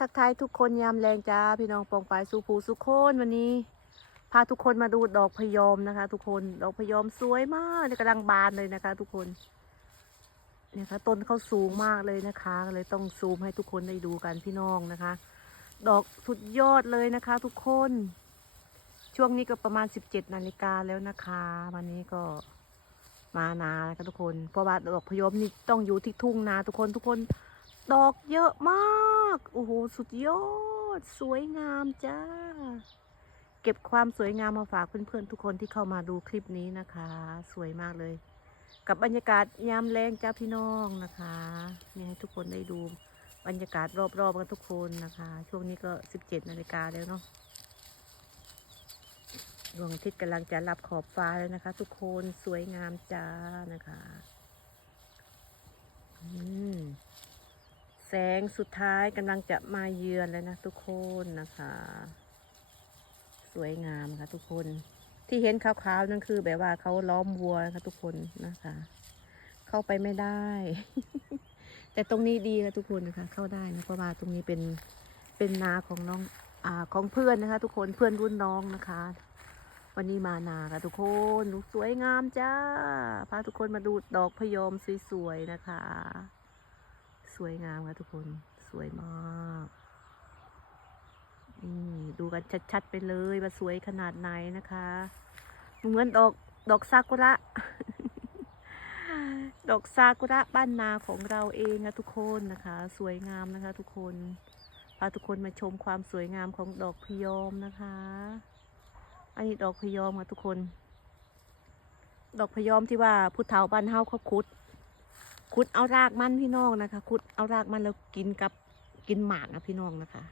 ทักทายทุกคนยามแรงจ้าพี่น้องปองปายสุภูสุโคนวันนี้ พาทุกคนมาดูดอกพยอมนะคะ ทุกคนดอกพยอมสวยมากกำลังบานเลยนะคะ ทุกคนเนี่ยค่ะต้นเขาสูงมากเลยนะคะเลยต้องซูมให้ทุกคนได้ดูกันพี่น้องนะคะ ดอกสุดยอดเลยนะคะ ทุกคน ช่วงนี้ก็ประมาณ 17นาฬิกาแล้วนะคะ วันนี้ก็มานานะคะทุกคนเพราะว่าดอกพยอมนี่ต้องอยู่ที่ทุ่งนาทุกคนทุกคน ดอกเยอะมาก โอ้โห สุดยอด สวยงามจ้า เก็บความสวยงามมาฝากเพื่อนๆทุกคนที่เข้ามาดูคลิปนี้นะคะ สวยมากเลย กับบรรยากาศยามแรงจ้าพี่น้องนะคะนี่ให้ทุกคนได้ดูบรรยากาศรอบๆกันทุกคนนะคะ ช่วงนี้ก็17นาฬิกาแล้วเนาะดวงอาทิตย์กำลังจะรับขอบฟ้าแล้วนะคะ ทุกคนสวยงามจ้านะคะ อืม แส งสุดท้ายกำลังจะมาเยือนแล้วนะทุกคนนะคะ สวยงามค่ะทุกคน ที่เห็นขาวๆนั่นคือแบบว่าเขาล้อมวัวนะคะทุกคนนะคะ เข้าไปไม่ได้ แต่ตรงนี้ดีค่ะทุกคนนะคะ เข้าได้นะเพราะว่าตรงนี้เป็นเป็นนาของน้องอ่าของเพื่อนนะคะ ทุกคนเพื่อนรุ่นน้องนะคะ วันนี้มานาค่ะทุกคนสวยงามจ้าพาทุกคนมาดูดอกพยอมสวยๆนะคะ สวยงามค่ะทุกคนสวยมากนี่ดูกันชัดๆไปเลยว่าสวยขนาดไหนนะคะเหมือนดอกดอกซากุระดอกซากุระบ้านนาของเราเองนะทุกคนนะคะ สวยงามนะคะทุกคนพาทุกคนมาชมความสวยงามของดอกพยอมนะคะ อันนี้ดอกพยอมค่ะทุกคน ดอกพยอมที่ว่าผู้เฒ่าบ้านเฮาเขาขุด ขุดเอารากมันพี่น้องนะคะขุดเอารากมันแล้วกินกับกินหมากนะพี่น้องนะคะ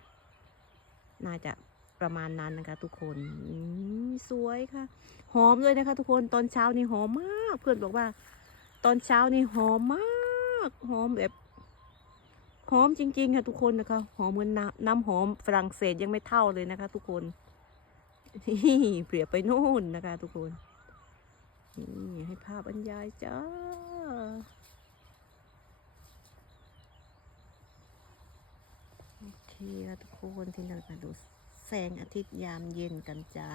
น่าจะประมาณนั้นนะคะ ทุกคนสวยค่ะ หอมเลยนะคะ ทุกคนตอนเช้านี่หอมมาก เพื่อนบอกว่า ตอนเช้านี่หอมมากหอมแบบหอมจริง ๆ ค่ะ ทุกคนนะคะหอมเหมือนน้ำน้ำหอมฝรั่งเศสยังไม่เท่าเลยนะคะ ทุกคนนี่เปรียบไปนู่นนะคะ ทุกคนนี่ให้ภาพบรรยายจ้า โอเคแล้วทุกคนที่เรามาดูแสงอาทิตย์ยามเย็นกันจ้า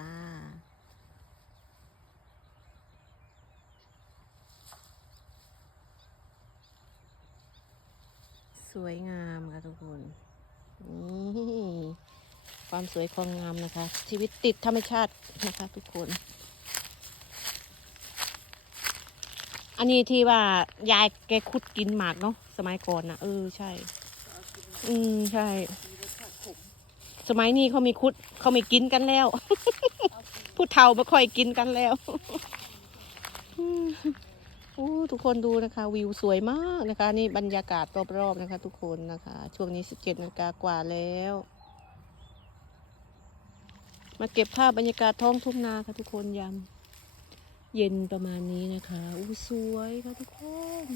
สวยงามค่ะทุกคน นี่ความสวยความงามนะคะ ชีวิตติดธรรมชาตินะคะทุกคน อันนี้ที่ว่ายายแกขุดกินหมากเนาะสมัยก่อนนะเออใช่ อืมใช่ สมัยนี้เขามีคุดเขาไม่กินกันแล้ว ผู้เฒ่าไม่ค่อยกินกันแล้วโอ้ทุกคนดูนะคะ วิวสวยมากนะคะ นี่บรรยากาศรอบๆนะคะ ทุกคนนะคะ ช่วงนี้สิบเจ็ดนาฬิกากว่าแล้ว มาเก็บภาพบรรยากาศท้องทุ่งนาค่ะทุกคนยามเย็นประมาณนี้นะคะอู้สวยค่ะทุกคน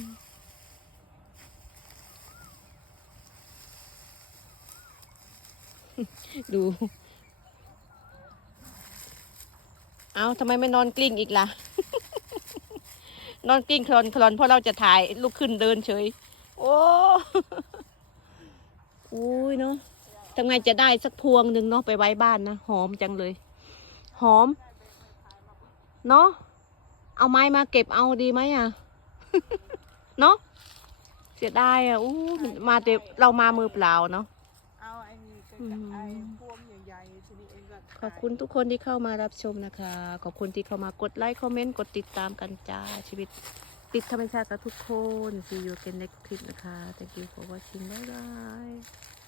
ดู เอาทำไมไม่นอนกลิ้งอีกล่ะ นอนกลิ้งคลอนคลอนเพราะเราจะถ่ายลุกขึ้นเดินเฉย โอ้อุ้ยเนาะทำไงจะได้สักพวงหนึ่งเนาะไปไว้บ้านนะ หอมจังเลย หอม เนาะเอาไม้มาเก็บเอาดีไหมอะ เนาะเสียดายอะอู้มาแต่เรามามือเปล่าเนาะ ก็อืมไอ้พวงใหญ่ๆทีนี้เองก็ขอบคุณทุกคนที่เข้ามารับชมนะคะ ขอบคุณที่เข้ามากดไลค์คอมเมนต์กดติดตามกันจ้าชีวิตติดธรรมชาติกับทุกคน see you again next clip นะคะ thank you for watching bye bye